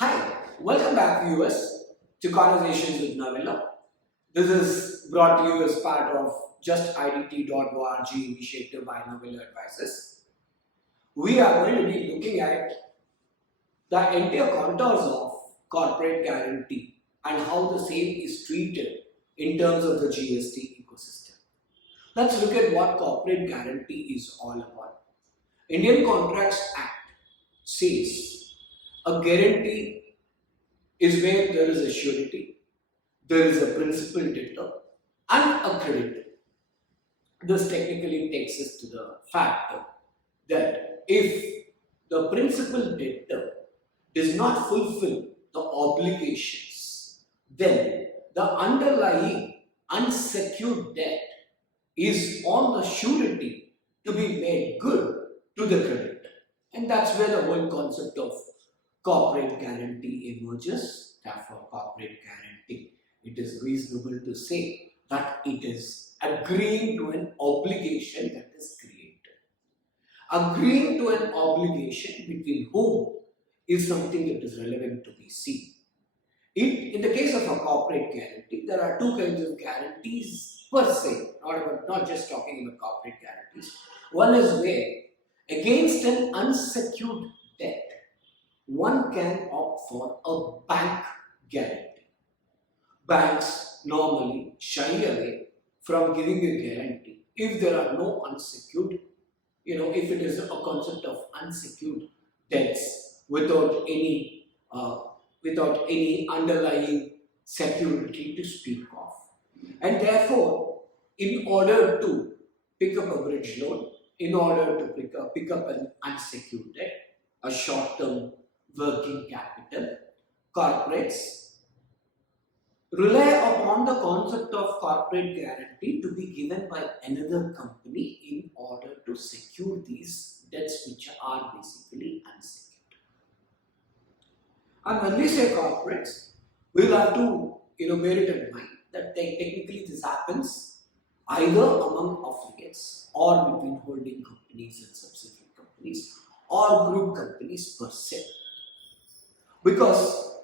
Hi, welcome back viewers to Conversations with Novello. This is brought to you as part of justidt.org initiative by Novello Advisors. We are going to be looking at the entire contours of corporate guarantee and how the same is treated in terms of the GST ecosystem. Let's look at what corporate guarantee is all about. Indian Contracts Act says a guarantee is where there is a surety, there is a principal debtor and a creditor. This technically takes us to the fact that if the principal debtor does not fulfill the obligations, then the underlying unsecured debt is on the surety to be made good to the creditor. And that's where the whole concept of corporate guarantee emerges. Therefore, corporate guarantee, it is reasonable to say that it is agreeing to an obligation that is created. Agreeing to an obligation between whom is something that is relevant to be seen. In the case of a corporate guarantee, there are two kinds of guarantees per se, not just talking about corporate guarantees. One is where against an unsecured debt, one can opt for a bank guarantee. Banks normally shy away from giving a guarantee if there are no unsecured, if it is a concept of unsecured debts without any underlying security to speak of. And therefore, in order to pick up a bridge loan, in order to pick up an unsecured debt, a short-term working capital, corporates rely upon the concept of corporate guarantee to be given by another company in order to secure these debts which are basically unsecured. And when we say corporates, we'll have to bear it in mind that technically this happens either among affiliates or between holding companies and subsidiary companies or group companies per se. Because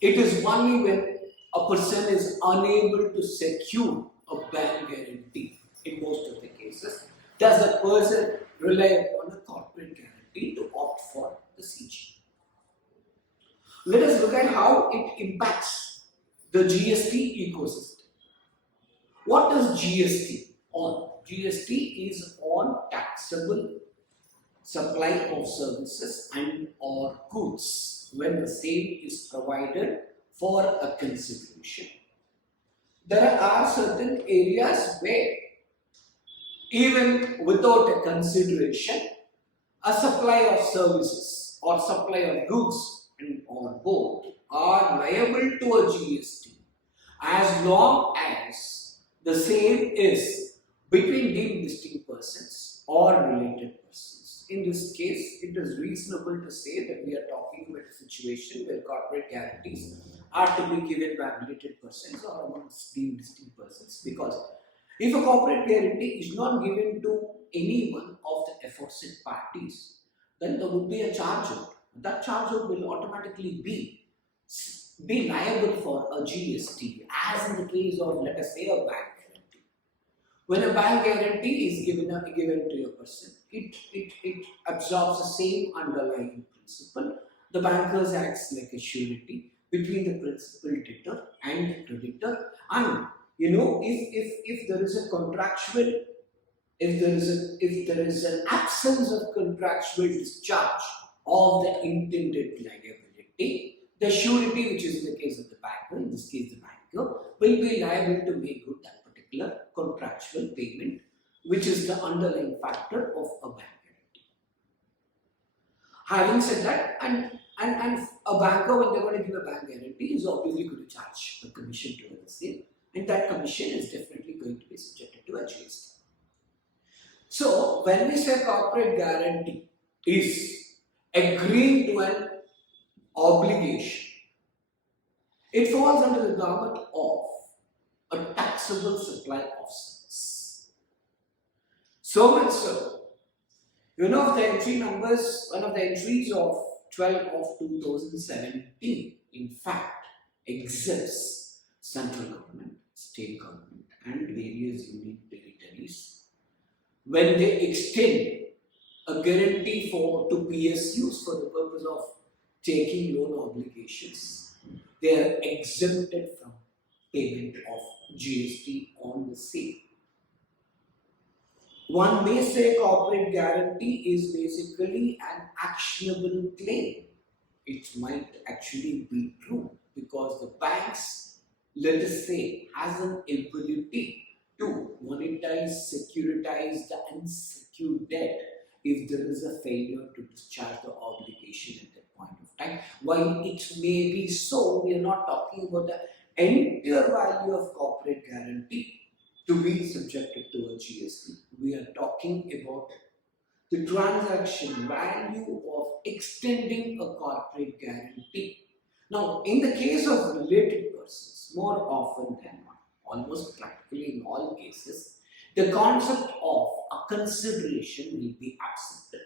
it is only when a person is unable to secure a bank guarantee, in most of the cases, does a person rely upon a corporate guarantee to opt for the CG. Let us look at how it impacts the GST ecosystem. What is GST on? GST is on taxable supply of services and or goods when the same is provided for a consideration. There are certain areas where even without a consideration, a supply of services or supply of goods and or both are liable to a GST as long as the same is between deemed distinct persons or related persons. In this case, it is reasonable to say that we are talking about a situation where corporate guarantees are to be given by related persons or amongst deemed distinct persons, because if a corporate guarantee is not given to any one of the aforesaid parties, then there would be a charge out. That charge out will automatically be liable for a GST, as in the case of, let us say, a bank guarantee. When a bank guarantee is given to a person, it absorbs the same underlying principle. The bankers acts like a surety between the principal debtor and the creditor. And if there is a contractual, if there is an absence of contractual discharge of the intended liability, the surety, which is in the case of the banker, in this case the banker, will be liable to make good that particular contractual payment, which is the underlying factor of a bank guarantee. Having said that, and a banker, when they're going to give a bank guarantee, is obviously going to charge a commission to the same, and that commission is definitely going to be subjected to a GST. So, when we say corporate guarantee is agreeing to an obligation, it falls under the gamut of a taxable supply of service. So much so, one of the entries of 12 of 2017, in fact, exempts central government, state government, and various union territories when they extend a guarantee to PSUs for the purpose of taking loan obligations. They are exempted from payment of GST on the same. One may say corporate guarantee is basically an actionable claim. It might actually be true because the banks, let us say, has an ability to monetize, securitize the unsecured debt if there is a failure to discharge the obligation at that point of time. While it may be so, we are not talking about the entire value of corporate guarantee to be subjected to a GST. We are talking about the transaction value of extending a corporate guarantee. Now, in the case of related persons, more often than not, almost practically in all cases, the concept of a consideration will be accepted.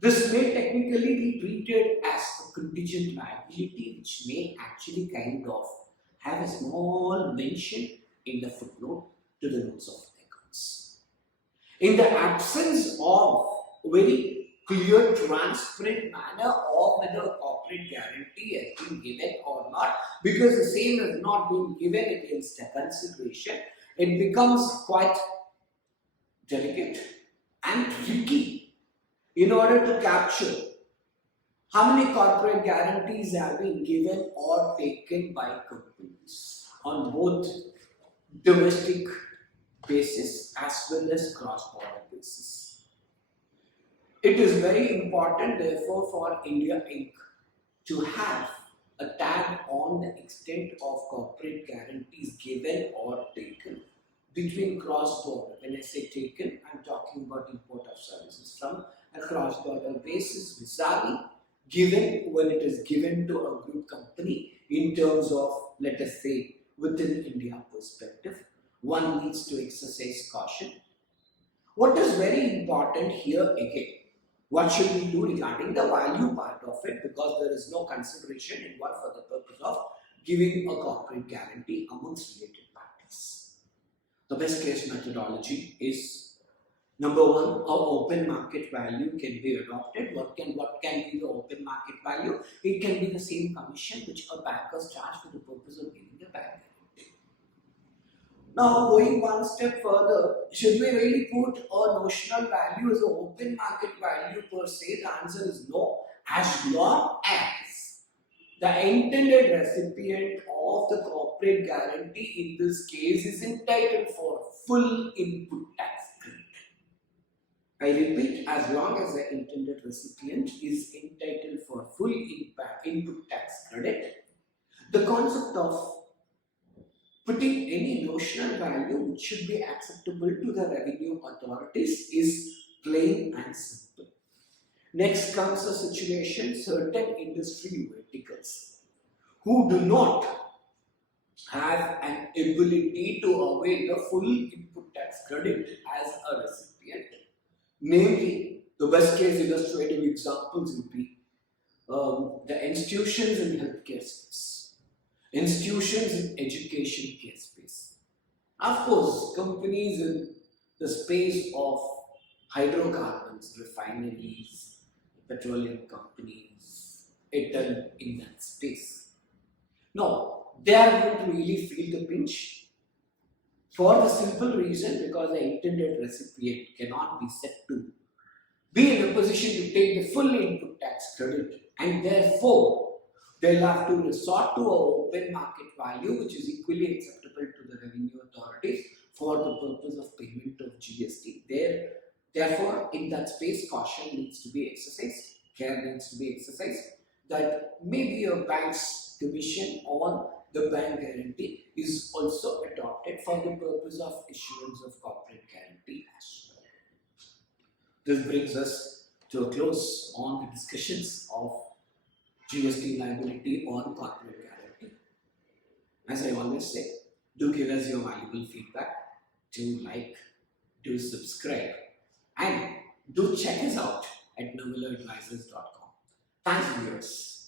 This may technically be treated as a contingent liability, which may actually kind of have a small mention in the footnote to the notes of accounts. In the absence of very clear, transparent manner of whether a corporate guarantee has been given or not, because the same has not been given against a consideration, it becomes quite delicate and tricky in order to capture how many corporate guarantees have been given or taken by companies on both domestic basis as well as cross-border basis. It is very important, therefore, for India Inc. to have a tag on the extent of corporate guarantees given or taken between cross-border. When I say taken, I'm talking about import of services from a cross-border basis vis-a-vis given when it is given to a group company in terms of, let us say, within India perspective. One needs to exercise caution. What is very important here again, what should we do regarding the value part of it, because there is no consideration involved for the purpose of giving a corporate guarantee amongst related parties. The best case methodology is number one, an open market value can be adopted. What can be the open market value? It can be the same commission which a bankers charge for the purpose of giving a bank guarantee. Now, going one step further, should we really put a notional value as an open market value per se? The answer is no, as long as the intended recipient of the corporate guarantee in this case is entitled for full input tax credit. I repeat, as long as the intended recipient is entitled for full input tax credit, the concept of putting any notional value which should be acceptable to the revenue authorities is plain and simple. Next comes a situation, certain industry verticals who do not have an ability to avail the full input tax credit as a recipient. Namely, the best case illustrative examples would be the institutions in healthcare space, institutions in education care space. Of course, companies in the space of hydrocarbons, refineries, petroleum companies, enter in that space. Now, they are going to really feel the pinch for the simple reason because the intended recipient cannot be said to be in a position to take the full input tax credit, and therefore they'll have to resort to an open market value which is equally acceptable to the revenue authorities for the purpose of payment of GST. Therefore, in that space, caution needs to be exercised, care needs to be exercised, that maybe a bank's commission on the bank guarantee is also adopted for the purpose of issuance of corporate guarantee as well. This brings us to a close on the discussions of GST liability on corporate guarantee. As I always say, do give us your valuable feedback, do like, do subscribe, and do check us out at novelloadvisors.com. Thanks, viewers.